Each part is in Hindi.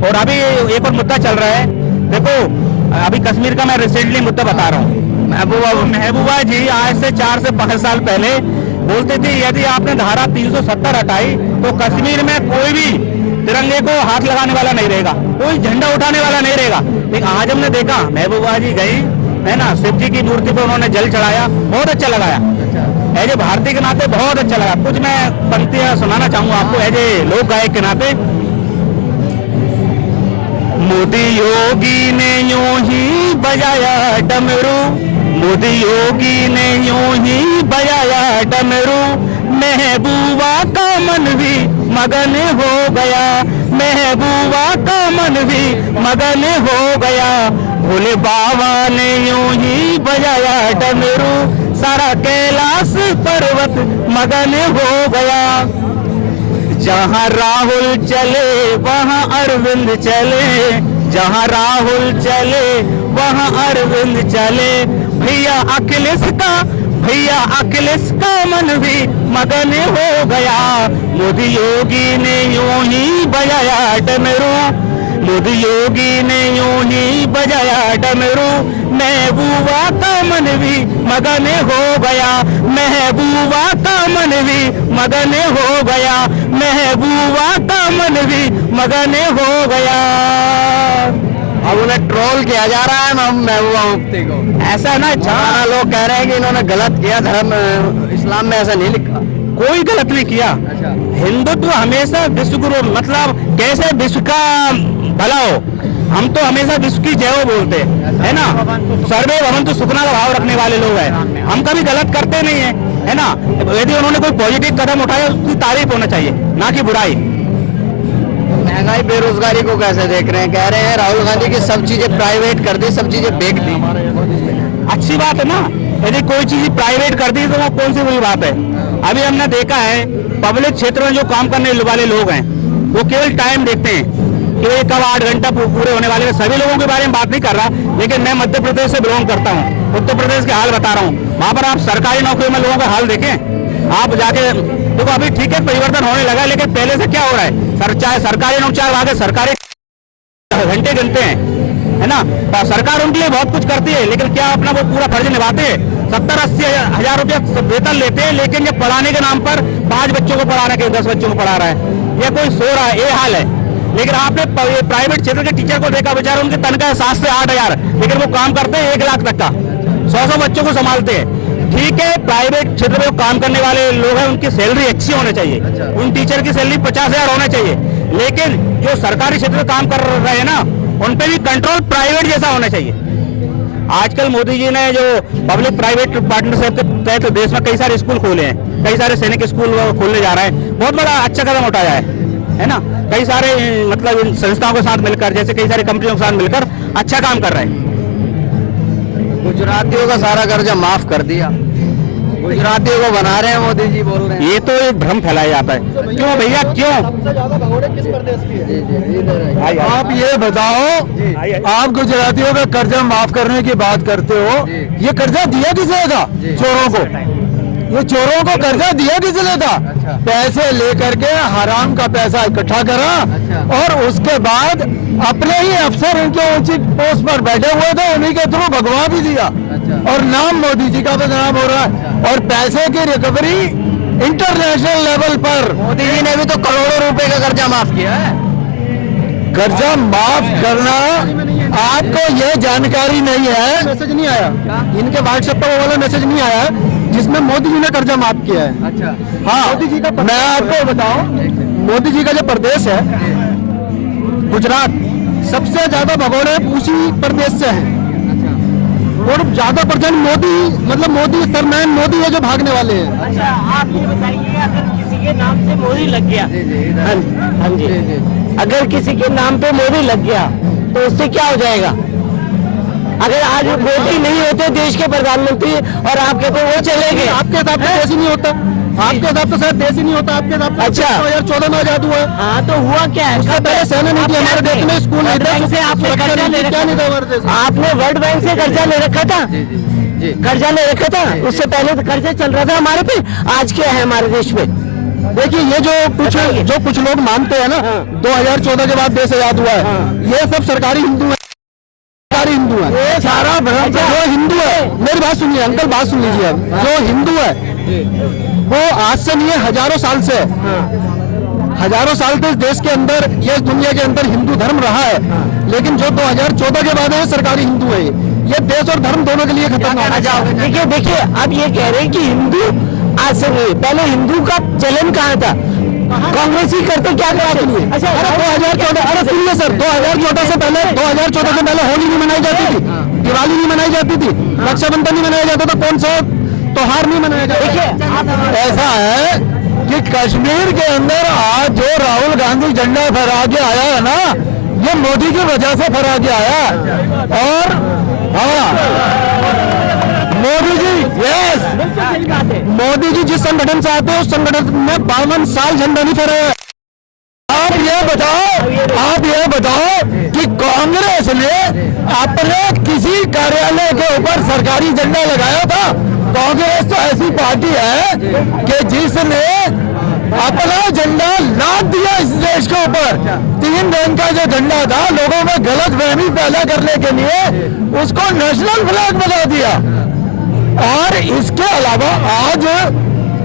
और अभी एक और मुद्दा चल रहा है, देखो अभी कश्मीर का मैं रिसेंटली मुद्दा बता रहा हूँ। महबूबा जी आज से 4 से 5 साल पहले बोलते थे यदि आपने धारा 370 हटाई तो कश्मीर में कोई भी तिरंगे को हाथ लगाने वाला नहीं रहेगा, कोई झंडा उठाने वाला नहीं रहेगा। लेकिन आज हमने देखा महबूबा जी गई है ना, शिव जी की मूर्ति पर उन्होंने जल चढ़ाया, बहुत अच्छा लगाया। एज ए भारतीय के नाते बहुत अच्छा लगा। कुछ मैं पंक्तियां सुनाना चाहूंगा आपको एज ए लोक गायक के नाते। मोदी योगी ने यूं ही बजाया डमरू, मोदी योगी ने यूं ही बजाया डमरू, महबूबा का मन भी मगन हो गया, महबूबा का मन भी मगन हो गया। भोले बाबा ने यूं ही बजाया डमरू, सारा कैलाश पर्वत मगन हो गया। जहां राहुल चले वहां अरविंद चले, जहां राहुल चले वहां अरविंद चले। भैया अखिलेश का मन भी मगन हो गया। मोदी योगी ने यूं ही बजाया डमरू, मोदी योगी ने यूं ही बजाया डमरू, महबूबा का मन भी मगन हो गया, महबूबा का मन भी मगन हो गया, महबूबा का मन भी मगन हो गया। अब उन्हें ट्रोल किया जा रहा है महबूबा मुफ्ती को। ऐसा ना जहाँ लोग कह रहे हैं कि इन्होंने गलत किया, धर्म इस्लाम में ऐसा नहीं लिखा। कोई गलत नहीं किया। अच्छा। हिंदुत्व हमेशा विश्व गुरु, मतलब कैसे विश्व का भला हो, हम तो हमेशा विश्व की जय हो बोलते है ना। सर्वे भवन्तु सुखना का भाव रखने वाले लोग हैं, हम कभी गलत करते नहीं है ना। यदि उन्होंने कोई पॉजिटिव कदम उठाया उसकी तारीफ होना चाहिए, ना कि बुराई। महंगाई बेरोजगारी को कैसे देख रहे हैं? कह रहे हैं राहुल गांधी की सब चीजें प्राइवेट कर दी, सब चीजें बेच दी। अच्छी बात है ना, यदि कोई चीज प्राइवेट कर दी तो वो कौन सी बुरी बात है। अभी हमने देखा है पब्लिक क्षेत्र में जो काम करने वाले लोग हैं वो केवल टाइम देखते हैं कि ये कब 8 घंटा पूरे होने वाले हैं। सभी लोगों के बारे में बात नहीं कर रहा, लेकिन मैं मध्य प्रदेश से बिलोंग करता हूँ, उत्तर प्रदेश के हाल बता रहा हूँ। वहां पर आप सरकारी नौकरी में लोगों का हाल देखें, आप जाके देखो। अभी ठीक है परिवर्तन होने लगा, लेकिन पहले से क्या हो रहा है, चाहे सरकारी नौकरी आगे सरकारी घंटे गिनते हैं है ना। सरकार उनके लिए बहुत कुछ करती है, लेकिन क्या अपना वो पूरा फर्ज निभाते हैं? 70-80 हजार रुपया वेतन लेते हैं, लेकिन जब पढ़ाने के नाम पर 5 बच्चों को पढ़ा रहा है, 10 बच्चों को पढ़ा रहा है, या कोई सो रहा है, ये हाल है। लेकिन आपने प्राइवेट क्षेत्र के टीचर को देखा, बेचारे उनकी तनख्वाह 7 से 8 हजार, लेकिन वो काम करते हैं 1 लाख तक का, 100 बच्चों को संभालते हैं। ठीक है, प्राइवेट क्षेत्र में काम करने वाले लोग हैं, उनकी सैलरी अच्छी होनी चाहिए। उन टीचर की सैलरी 50,000 होना चाहिए, लेकिन जो सरकारी क्षेत्र में काम कर रहे हैं ना, उन पे भी कंट्रोल प्राइवेट जैसा होना चाहिए। आजकल मोदी जी ने जो पब्लिक प्राइवेट पार्टनरशिप के तहत देश में कई सारे स्कूल खोले हैं, कई सारे सैनिक स्कूल खोलने जा रहे हैं, बहुत बड़ा अच्छा कदम उठाया है ना। कई सारे मतलब संस्थाओं के साथ मिलकर, जैसे कई सारी कंपनियों के साथ मिलकर अच्छा काम कर रहे हैं। गुजरातियों का सारा कर्जा माफ कर दिया, गुजरातियों को बना रहे हैं मोदी जी, बोल रहे हैं। ये तो एक भ्रम फैलाया जाता है। क्यों भैया, क्यों? सबसे ज्यादा भगोड़े किस प्रदेश की है? आप ये बताओ, आप गुजरातियों का कर्जा माफ करने की बात करते हो, ये कर्जा दिया किसने था? चोरों को। ये चोरों को कर्जा दिया किसने था? पैसे लेकर के हराम का पैसा इकट्ठा करा और उसके बाद अपने ही अफसर इनके ऊंची पोस्ट पर बैठे हुए थे, उन्हीं के थ्रू भगवा भी दिया, और नाम मोदी जी का बदनाम हो रहा है। और पैसे की रिकवरी इंटरनेशनल लेवल पर मोदी जी ने भी तो करोड़ों रुपए का कर्जा माफ किया है। कर्जा माफ करना, आपको ये जानकारी नहीं है, मैसेज नहीं आया इनके व्हाट्सएप पर, वो वाला मैसेज नहीं आया जिसमें मोदी जी ने कर्जा माफ किया है। अच्छा। हाँ, मोदी जी का मैं आपको बताऊं, मोदी जी का जो प्रदेश है गुजरात, सबसे ज्यादा भगोड़े उसी प्रदेश से हैं, और ज्यादा परसेंट मोदी, मतलब मोदी सरमैन मोदी है जो भागने वाले हैं। अच्छा, आप ये बताइए, अगर किसी के नाम से मोदी लग गया, हाँ जी, अगर किसी के नाम पे मोदी लग गया तो उससे क्या हो जाएगा? अगर आज मोदी नहीं होते देश के प्रधानमंत्री और आप कहते वो चले गए, आपके हिसाब से देश ही नहीं होता, आपके हिसाब से शायद देश ही नहीं होता, आपके हिसाब से। अच्छा, 2014 में आजाद हुआ है। हाँ, तो हुआ क्या है? उससे पहले सेना नहीं थी हमारे देश में, स्कूल नहीं थे, से आपने कर्जा ले रखा, क्या नहीं था हमारे देश में। आपने वर्ल्ड बैंक से कर्जा ले रखा था, कर्जा ले रखा था, उससे पहले तो कर्जा चल रहा था हमारे पे। आज क्या है हमारे देश में? देखिए ये जो कुछ लोग मानते हैं ना 2014 के बाद देश आजाद हुआ है, ये सब सरकारी हिंदू है, सरकारी हिंदू है। ये सारा जो हिंदू है, मेरी बात सुनिए अंकल, बात सुन लीजिए अब। जो हिंदू है वो आज से नहीं है, हजारों साल से, हजारों साल से इस देश के अंदर, ये दुनिया के अंदर हिंदू धर्म रहा है। लेकिन जो 2014 के बाद है सरकारी हिंदू है, ये देश और धर्म दोनों के लिए खतरनाक है। देखिए आप ये कह रहे हैं कि हिंदू आज से नहीं, पहले हिंदू का चलन कहाँ था? कांग्रेस ही करते क्या कराते लिए? अच्छा, अरे 2014, अरे सुनिए सर, 2014 से पहले, 2014 से पहले होली नहीं मनाई जाती थी, दिवाली नहीं मनाई जाती थी, रक्षाबंधन नहीं मनाया जाता था, कौन सा त्योहार नहीं मनाया जाता? देखिए ऐसा है कि कश्मीर के अंदर आज जो राहुल गांधी झंडा फहरा के आया है ना, ये मोदी की वजह से फहरा के आया। और मोदी जी, यस, मोदी जी जिस संगठन से आते हैं उस संगठन में 52 साल झंडा नहीं फहराया। आप ये बताओ कि कांग्रेस ने अपने किसी कार्यालय के ऊपर सरकारी झंडा लगाया था? कांग्रेस तो ऐसी पार्टी है कि जिसने अपना झंडा लाद दिया इस देश के ऊपर। 3 रंग का जो झंडा था, लोगों में गलत फहमी पैदा करने के लिए उसको नेशनल फ्लैग बना दिया। और इसके अलावा आज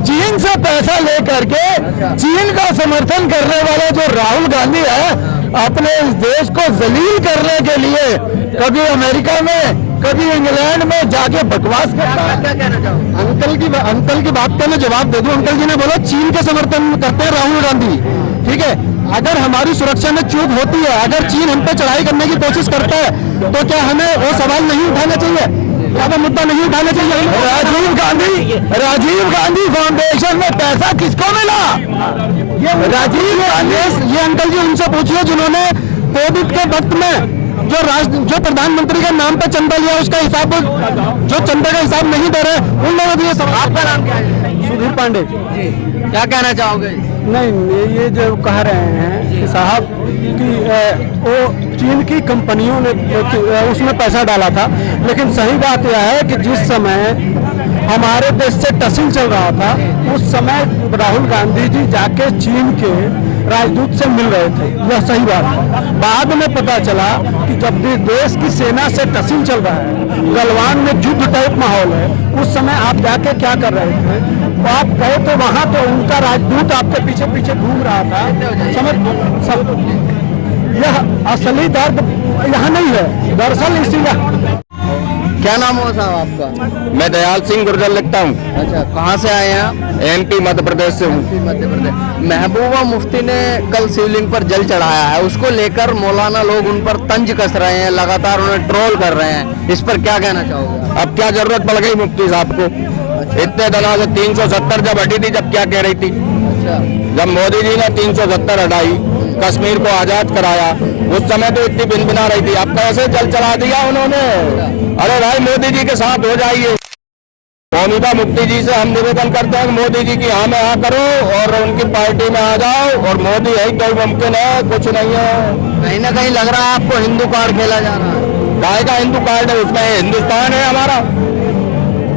चीन से पैसा लेकर के चीन का समर्थन करने वाला जो राहुल गांधी है, अपने इस देश को जलील करने के लिए कभी अमेरिका में कभी इंग्लैंड में जाके बकवास करता है। अंकल की बात का मैं जवाब दे दूं। अंकल जी ने बोला चीन के समर्थन करते हैं राहुल गांधी, ठीक है। अगर हमारी सुरक्षा में चूक होती है, अगर चीन हम पे चढ़ाई करने की कोशिश करता है, तो क्या हमें वो सवाल नहीं उठाना चाहिए? क्या वो मुद्दा नहीं उठाना चाहिए? राजीव गांधी फाउंडेशन में पैसा किसको मिला? राजीव गांधी, ये अंकल जी उनसे पूछिए जिन्होंने कोविड के वक्त में जो प्रधानमंत्री के नाम पे चंदा लिया, उसका हिसाब, जो चंदा का हिसाब नहीं दे रहे, उन लोगों को ये सब। आपका नाम क्या है? सुधीर पांडे। क्या कहना चाहोगे? नहीं, ये जो कह रहे हैं कि साहब कि वो चीन की कंपनियों ने उसमें पैसा डाला था, लेकिन सही बात यह है कि जिस समय हमारे देश से तहसील चल रहा था, उस समय राहुल गांधी जी जाके चीन के राजदूत से मिल रहे थे, यह सही बात है। बाद में पता चला कि जब भी देश की सेना से तहसील चल रहा है, गलवान में युद्ध टाइप माहौल है, उस समय आप जाके क्या कर रहे थे? तो आप गए तो वहां तो उनका राजदूत आपके पीछे पीछे घूम रहा था, समझ सब। यह असली दर्द यहाँ नहीं है, दरअसल इसीलिए। क्या नाम हुआ साहब आपका? मैं दयाल सिंह गुर्जर लिखता हूँ। अच्छा, कहाँ से आए हैं आप? MP मध्य प्रदेश से हूँ। मध्य प्रदेश। महबूबा मुफ्ती ने कल शिवलिंग पर जल चढ़ाया है, उसको लेकर मौलाना लोग उन पर तंज कस रहे हैं, लगातार उन्हें ट्रोल कर रहे हैं। इस पर क्या कहना चाहोगे? अब क्या जरूरत पड़ गई मुफ्ती साहब को? इतने दिनों से 370 जब हटी थी, जब क्या कह रही थी? अच्छा, जब मोदी जी ने 370 हटाई, कश्मीर को आजाद कराया, उस समय तो इतनी भिनभिना रही थी। अब कैसे जल चढ़ा दिया उन्होंने? अरे भाई मोदी जी के साथ हो जाइए। मोनिका मुफ्ती जी से हम निवेदन करते हैं मोदी जी की हाँ में हाँ करो और उनकी पार्टी में आ जाओ, और मोदी है कोई मुमकिन है, कुछ नहीं है। कहीं ना कहीं लग रहा है आपको हिंदू कार्ड खेला जा रहा है। काय का हिंदू कार्ड है? उसमें हिंदुस्तान है हमारा,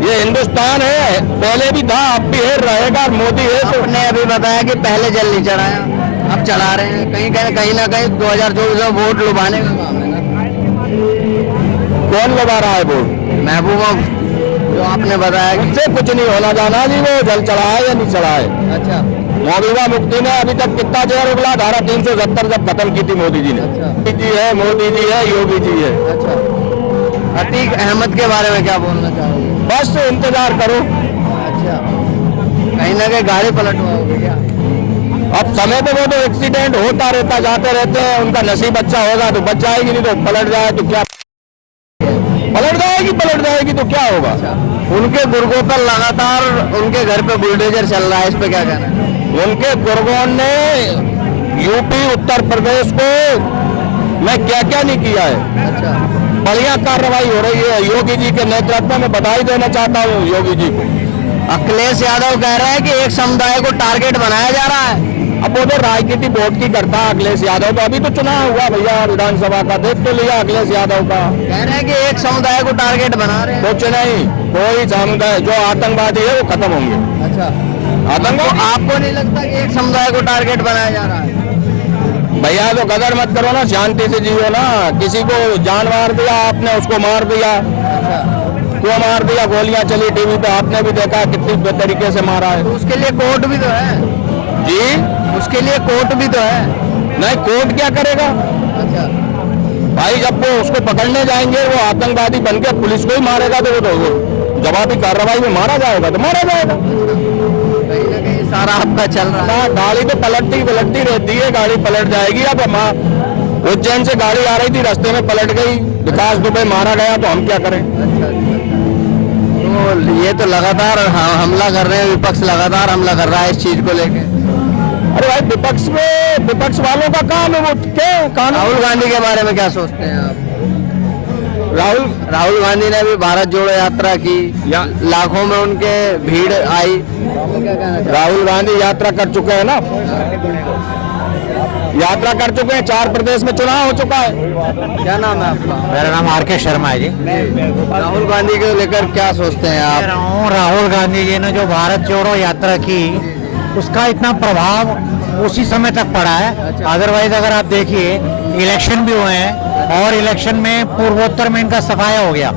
ये हिंदुस्तान है, पहले भी था, अब भी है, रहेगा। मोदी है तो। आपने अभी बताया कि पहले जल नहीं चढ़ाया, अब चढ़ा रहे हैं। कहीं ना कहीं 2024 में वोट लुभाने का काम है ना? कौन लगा रहा है वोट? महबूबा जो आपने बताया कि इससे कुछ नहीं होना जाना जी, वो जल चढ़ाए या नहीं चढ़ाए। अच्छा, महबूबा मुफ्ती ने अभी तक कितना जेल उगला? धारा 370 जब खत्म की थी मोदी जी ने। मोदी जी है, मोदी जी है, योगी जी है। अच्छा, अतीक अहमद के बारे में क्या बोलना चाहोगे? बस इंतजार करो। अच्छा, कहीं ना कहीं गाड़ी पलट हुआ होगी क्या? अब समय पे वो तो एक्सीडेंट होता रहता, जाते रहते हैं, उनका नसीब अच्छा होगा तो बच जाएगी, नहीं तो पलट जाए तो क्या? पलट जाएगी तो क्या होगा? उनके गुर्गों पर लगातार उनके घर पे बुलडोजर चल रहा है, इस पे क्या कहना है? उनके गुर्गों ने यूपी उत्तर प्रदेश को में क्या क्या नहीं किया है। अच्छा, बढ़िया कार्रवाई हो रही है योगी जी के नेतृत्व में। बधाई देना चाहता हूँ योगी जी को। अखिलेश यादव कह रहे हैं कि एक समुदाय को टारगेट बनाया जा रहा है। अब वो तो राजनीति वोट की करता है अखिलेश यादव, तो अभी तो चुनाव हुआ भैया विधानसभा का, देख तो लिया अखिलेश यादव का। कह रहे हैं कि एक समुदाय को टारगेट बना रहे हैं। कुछ नहीं, कोई समुदाय जो आतंकवादी है वो खत्म होंगे। अच्छा, आतंक आपको नहीं लगता कि एक समुदाय को टारगेट बनाया जा रहा है? भैया तो कदर मत करो ना, शांति से जियो ना। किसी को जान मार दिया आपने, उसको मार दिया, क्यों मार दिया? गोलियां चली टीवी पे, आपने भी देखा कितनी तरीके से मारा है। उसके लिए कोर्ट भी तो है जी, उसके लिए कोर्ट भी तो है। नहीं कोर्ट क्या करेगा अच्छा, भाई? जब वो उसको पकड़ने जाएंगे, वो आतंकवादी बन के पुलिस को ही मारेगा, तो वो जवाबी कार्रवाई में मारा जाएगा तो मारा जाएगा। कहीं ना कहीं सारा आपका चल रहा है। ना गाड़ी तो पलटती रहती है, गाड़ी पलट जाएगी। अब उज्जैन से गाड़ी आ रही थी, रास्ते में पलट गई, विकास दुबे मारा गया, तो हम क्या करें? तो ये तो लगातार हमला कर रहे हैं, विपक्ष लगातार हमला कर रहा है इस चीज को लेके। अरे भाई विपक्ष वालों का काम है, वो क्या कानून। राहुल गांधी के बारे में क्या सोचते हैं आप? राहुल गांधी ने भी भारत जोड़ो यात्रा की, लाखों में उनके भीड़ आई। राहुल गांधी यात्रा कर चुके हैं ना, यात्रा कर चुके हैं, 4 प्रदेश में चुनाव हो चुका है। क्या नाम है आपका? मेरा नाम आर.के. शर्मा है जी। राहुल गांधी को लेकर क्या सोचते हैं आप? राहुल गांधी जी ने जो भारत जोड़ो यात्रा की, उसका इतना प्रभाव उसी समय तक पड़ा है। अदरवाइज अगर आप देखिए, इलेक्शन भी हुए हैं और इलेक्शन में पूर्वोत्तर में इनका सफाया हो गया।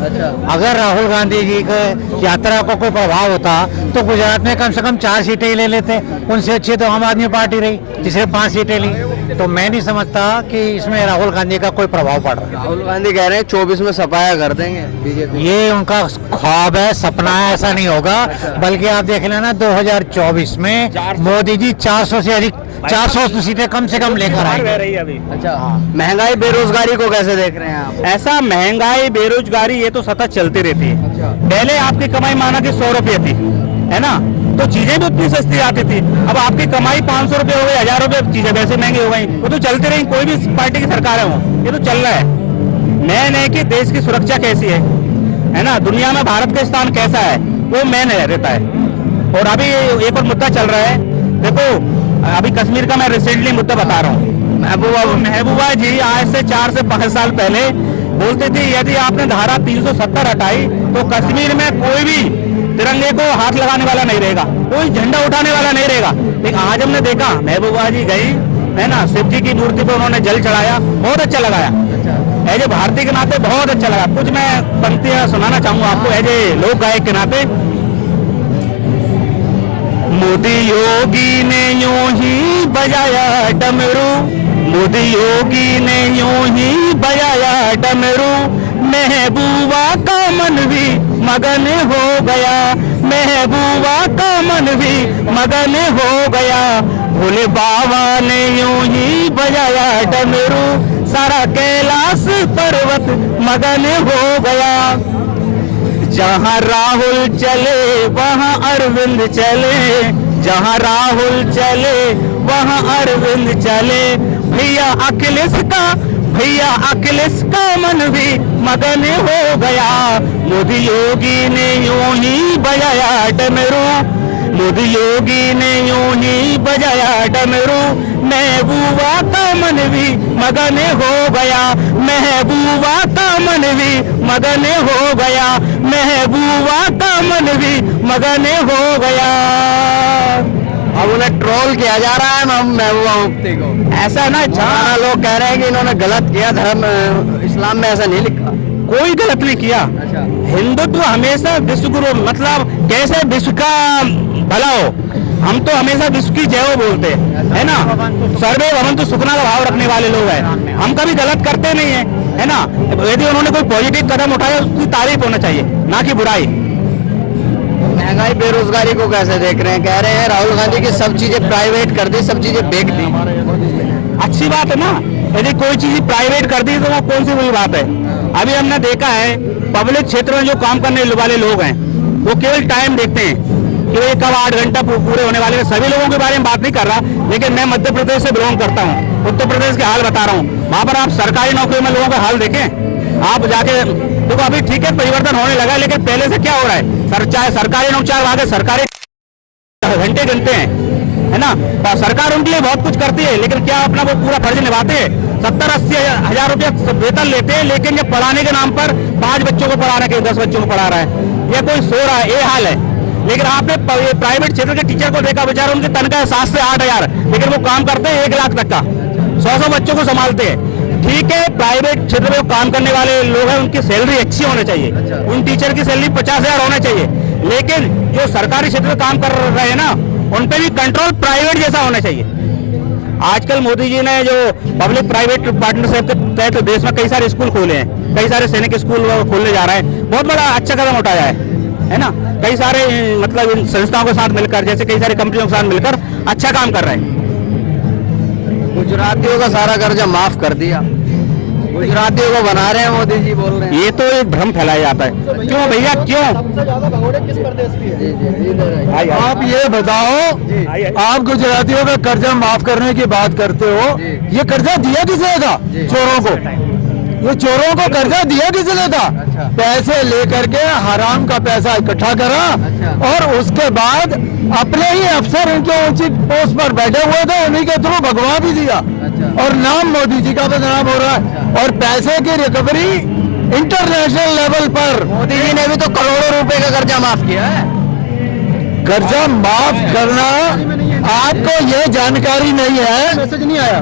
अगर राहुल गांधी जी के यात्रा को कोई प्रभाव होता तो गुजरात में कम से कम 4 सीटें ही ले लेते, उनसे अच्छी तो आम आदमी पार्टी रही जिसने 5 सीटें ली। तो मैं नहीं समझता कि इसमें राहुल गांधी का कोई प्रभाव पड़ रहा है। राहुल गांधी कह रहे हैं 24 में सफाया कर देंगे बीजेपी। ये उनका ख्वाब है, सपना है, ऐसा नहीं होगा। बल्कि आप देख लेना 2024 में मोदी जी 400 से अधिक 400 सीटें कम से कम लेकर आएंगे। अच्छा, महंगाई बेरोजगारी को कैसे देख रहे हैं आप? ऐसा महंगाई बेरोजगारी ये तो सतत चलती रहती है। पहले आपकी कमाई माना कि 100 रुपये थी, है ना, तो चीजें भी उतनी सस्ती आती थी। अब आपकी कमाई 500 रुपये हो गई, 1000 रुपये, चीजें वैसे महंगी हो गई। वो तो चलती रही, कोई भी पार्टी की सरकार है वो, ये तो चल रहा है। नए कि देश की सुरक्षा कैसी है ना, दुनिया में भारत का स्थान कैसा है, वो मेन रहता है। और अभी एक और मुद्दा चल रहा है, देखो अभी कश्मीर का मैं रिसेंटली मुद्दा बता रहा हूँ। महबूबा जी आज से 4 से 5 साल पहले बोलते थे यदि आपने धारा 370 हटाई तो कश्मीर में कोई भी तिरंगे को हाथ लगाने वाला नहीं रहेगा, कोई झंडा उठाने वाला नहीं रहेगा। लेकिन आज हमने देखा महबूबा जी गई, है ना, शिव जी की मूर्ति पर उन्होंने जल चढ़ाया, बहुत अच्छा लगाया। एज ए भारतीय के नाते बहुत अच्छा लगा। कुछ मैं पंक्तियां सुनाना चाहूंगा आपको एज ए लोक गायक के नाते। मोदी योगी ने यूं ही बजाया डमरू, मोदी योगी ने यूं ही बजाया डमरू, महबूबा का मन भी मगन हो गया, महबूबा का मन भी मगन हो गया। भोले बाबा ने यूं ही बजाया डमरू, सारा कैलाश पर्वत मगन हो गया। जहाँ राहुल चले वहाँ अरविंद चले, जहाँ राहुल चले वहाँ अरविंद चले। भैया अखिलेश का मन भी मगन हो गया। मोदी योगी ने यूं ही बजाया डमरू, मोदी योगी ने यूं ही बजाया डमरू, महबूबा का मन भी मगन हो गया, महबूबा का मन भी मगन हो गया, महबूबा का मन भी मगन हो गया। अब उन्हें ट्रोल किया जा रहा है महबूबा मुफ्ती को। ऐसा ना, जहाँ लोग कह रहे हैं कि इन्होंने गलत किया, धर्म इस्लाम में ऐसा नहीं लिखा। कोई गलत नहीं किया। हिंदुत्व हमेशा विश्व गुरु, मतलब कैसे विश्व का भला हो, हम तो हमेशा विश्व की जय हो बोलते हैं, है ना। सर्वे भवन्तु सुखना का भाव रखने वाले लोग हैं, हम कभी गलत करते नहीं है ना। यदि उन्होंने कोई पॉजिटिव कदम उठाया उसकी तारीफ होना चाहिए, ना कि बुराई। महंगाई बेरोजगारी को कैसे देख रहे हैं? कह रहे हैं राहुल गांधी की सब चीजें प्राइवेट कर दी, सब चीजें बेच दी। अच्छी बात है ना, यदि कोई चीज प्राइवेट कर दी तो वो कौन सी बुरी बात है। अभी हमने देखा है पब्लिक क्षेत्र में जो काम करने वाले लोग हैं वो केवल टाइम देखते हैं कि ये कब 8 घंटा पूरे होने वाले हैं। सभी लोगों के बारे में बात नहीं कर रहा, लेकिन मैं मध्य प्रदेश से बिलोंग करता हूँ, उत्तर प्रदेश के हाल बता रहा हूँ। वहाँ पर आप सरकारी नौकरी में लोगों का हाल देखें, आप जाके देखो। अभी ठीक है परिवर्तन होने लगा, लेकिन पहले से क्या हो रहा है, चाहे सरकारी नौकरी, वहाँ के सरकारी घंटे गिनते हैं, है ना। सरकार उनके लिए बहुत कुछ करती है, लेकिन क्या अपना वो पूरा फर्ज निभाते हैं? 70-80 हजार रुपया वेतन लेते हैं, लेकिन जब पढ़ाने के नाम पर 5 बच्चों को पढ़ा रहा है, 10 बच्चों को पढ़ा रहा है, या कोई सो रहा है, ये हाल है। लेकिन आपने प्राइवेट क्षेत्र के टीचर को देखा, बेचारा उनकी तनख्वाह 7 से 8 हजार, लेकिन वो काम करते हैं 1 लाख तक का, 100 बच्चों को संभालते हैं। ठीक है, प्राइवेट क्षेत्र में काम करने वाले लोग हैं, उनकी सैलरी अच्छी होनी चाहिए, उन टीचर की सैलरी 50,000 होना चाहिए, लेकिन जो सरकारी क्षेत्र में काम कर रहे हैं ना, उन पे भी कंट्रोल प्राइवेट जैसा होना चाहिए। आजकल मोदी जी ने जो पब्लिक प्राइवेट पार्टनरशिप के तहत देश में कई सारे स्कूल खोले हैं, कई सारे सैनिक स्कूल खोलने जा रहे हैं, बहुत बड़ा अच्छा कदम उठाया है ना। कई सारे मतलब इन संस्थाओं के साथ मिलकर, जैसे कई सारी कंपनियों के साथ मिलकर अच्छा काम कर रहे हैं। गुजरातियों का सारा कर्जा माफ कर दिया, गुजरातियों को बना रहे हैं मोदी जी, बोल रहे हैं। ये तो एक भ्रम फैलाया जाता है। क्यों भैया, क्यों? सबसे ज्यादा भगोड़े किस प्रदेश की है? आप ये बताओ, आप गुजरातियों का कर्जा माफ करने की बात करते हो, ये कर्जा दिया किसने था? चोरों को। ये चोरों को कर्जा दिया किसने था? पैसे लेकर के हराम का पैसा इकट्ठा करा और उसके बाद अपने ही अफसर इनके ऊंची पोस्ट पर बैठे हुए थे, उन्हीं के थ्रू भगवा भी दिया और नाम मोदी जी का बदनाम हो रहा है। और पैसे की रिकवरी इंटरनेशनल लेवल पर मोदी जी ने भी तो करोड़ों रुपए का कर्जा माफ किया है। कर्जा माफ करना, आपको ये जानकारी नहीं है? मैसेज नहीं आया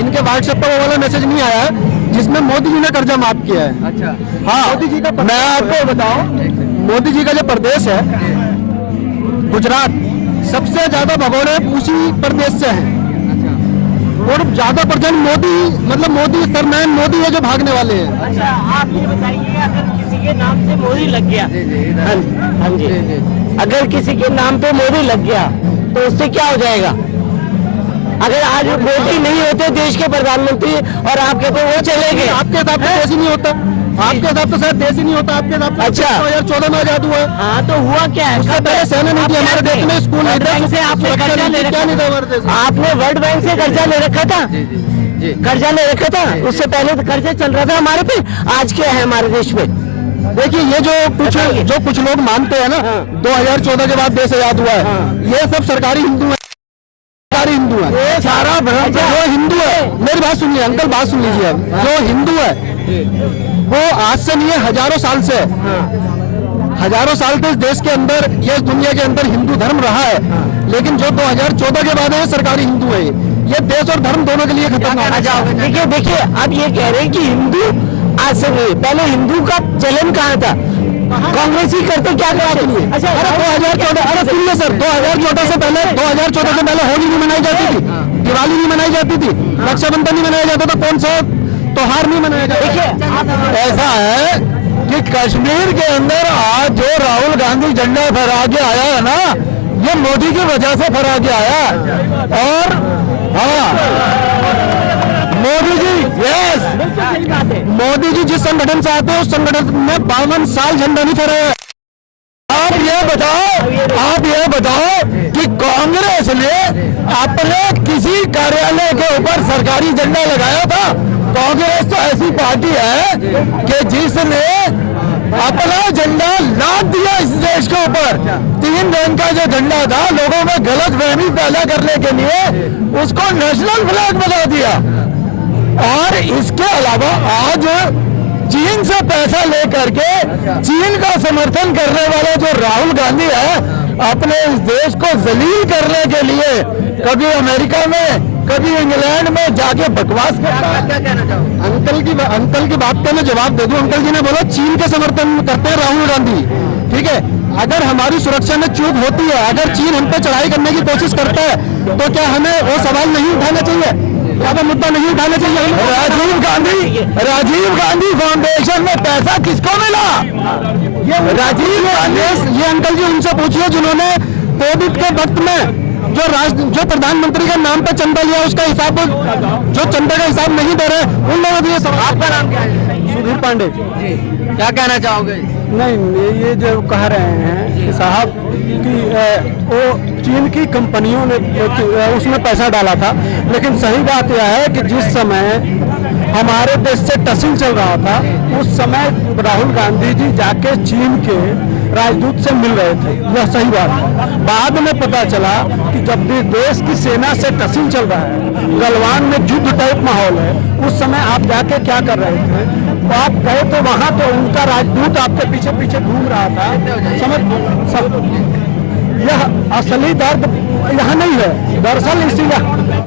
इनके व्हाट्सएप पर, वो वाला मैसेज नहीं आया जिसमें मोदी जी ने कर्जा माफ किया है। अच्छा, हाँ, मोदी जी का, मैं आपको बताऊं, मोदी जी का जो प्रदेश है गुजरात, सबसे ज्यादा भगोड़े उसी प्रदेश से हैं और ज्यादा परसेंट मोदी, मतलब मोदी सरमैन मोदी है जो भागने वाले हैं। अच्छा, आप ये बताइए, अगर किसी के नाम से मोदी लग गया, हाँ जी, अगर किसी के नाम पे मोदी लग गया तो उससे क्या हो जाएगा? अगर आज मोदी नहीं होते देश के प्रधानमंत्री और आप कहते वो चले गए, आपके हिसाब से देश ही नहीं होता, आपके हिसाब से शायद देश ही नहीं होता, आपके हिसाब से अच्छा। 2014 में आजाद हुआ है। हाँ, तो हुआ क्या है? उससे पहले सेना नहीं थी हमारे देश में, स्कूल नहीं था, से आपने कर्जा ले क्या नहीं था हमारे देश में। आपने वर्ल्ड बैंक से कर्जा ले रखा था, कर्जा ले रखा था, उससे पहले तो कर्जा चल रहा था हमारे पे। आज क्या है हमारे देश में? देखिए, ये जो कुछ लोग मानते हैं ना 2014 के बाद देश आजाद हुआ है, ये सब सरकारी हिंदू है, सरकारी हिंदू है, ये सारा भ्रम। जो हिंदू है, मेरी बात सुनिए अंकल, बात सुन लीजिए। अब जो हिंदू है वो आज से नहीं है, हजारों साल से, हजारों साल से इस देश के अंदर, ये दुनिया के अंदर हिंदू धर्म रहा है। लेकिन जो 2014 के बाद है, सरकारी हिंदू है, ये देश और धर्म दोनों के लिए खतरनाक है। देखिए, आप ये कह रहे हैं कि हिंदू आज से नहीं, पहले हिंदू का चलन कहाँ था? कांग्रेस ही करते क्या कराते नहीं? अच्छा, अरे 2014, अरे सुनिए सर, 2014 से पहले, 2014 से पहले होली नहीं मनाई जाती थी, दिवाली नहीं मनाई जाती थी, रक्षाबंधन नहीं मनाया जाता था, कौन सा त्योहार नहीं मनाया जाता? देखिए, ऐसा है कि कश्मीर के अंदर आज जो राहुल गांधी झंडा फहरा के आया है ना, ये मोदी की वजह से फहरा के आया। और हाँ, मोदी जी, यस, मोदी जी जिस संगठन से आते हैं उस संगठन में 52 साल झंडा नहीं फहराया। आप ये बताओ कि कांग्रेस ने अपने किसी कार्यालय के ऊपर सरकारी झंडा लगाया था? कांग्रेस तो ऐसी पार्टी है कि जिसने अपना झंडा लाद दिया इस देश के ऊपर। 3 रंग का जो झंडा था, लोगों में गलत फहमी पैदा करने के लिए उसको नेशनल फ्लैग बना दिया। और इसके अलावा आज चीन से पैसा लेकर के चीन का समर्थन करने वाला जो राहुल गांधी है, अपने इस देश को जलील करने के लिए कभी अमेरिका में, कभी इंग्लैंड में जाके बकवास करता है। अंकल की बात का मैं जवाब दे दूं। अंकल जी ने बोला चीन के समर्थन करते हैं राहुल गांधी, ठीक है। अगर हमारी सुरक्षा में चूक होती है, अगर चीन हम पे चढ़ाई करने की कोशिश करता है, तो क्या हमें वो सवाल नहीं उठाना चाहिए? क्या वो मुद्दा नहीं उठाना चाहिए? राजीव गांधी फाउंडेशन में पैसा किसको मिला? ये राजीव गांधी, ये अंकल जी उनसे पूछिए जिन्होंने कोविड के वक्त में जो प्रधानमंत्री के नाम पे चंदा लिया, उसका हिसाब, जो चंदा का हिसाब नहीं दे रहे, उन लोगों को ये सवाल। आपका नाम क्या है? सुधीर पांडे। क्या कहना चाहोगे? नहीं, ये जो कह रहे हैं कि साहब कि वो चीन की कंपनियों ने उसमें पैसा डाला था, लेकिन सही बात यह है कि जिस समय हमारे देश से तहसील चल रहा था, उस समय राहुल गांधी जी जाके चीन के राजदूत से मिल रहे थे, यह सही बात है। बाद में पता चला कि जब भी देश की सेना से तहसील चल रहा है, गलवान में युद्ध टाइप माहौल है, उस समय आप जाके क्या कर रहे थे? तो आप गए तो वहां तो उनका राजदूत आपके पीछे पीछे घूम रहा था, समझ सब यह असली दर्द यहाँ नहीं है, दरअसल इसीलिए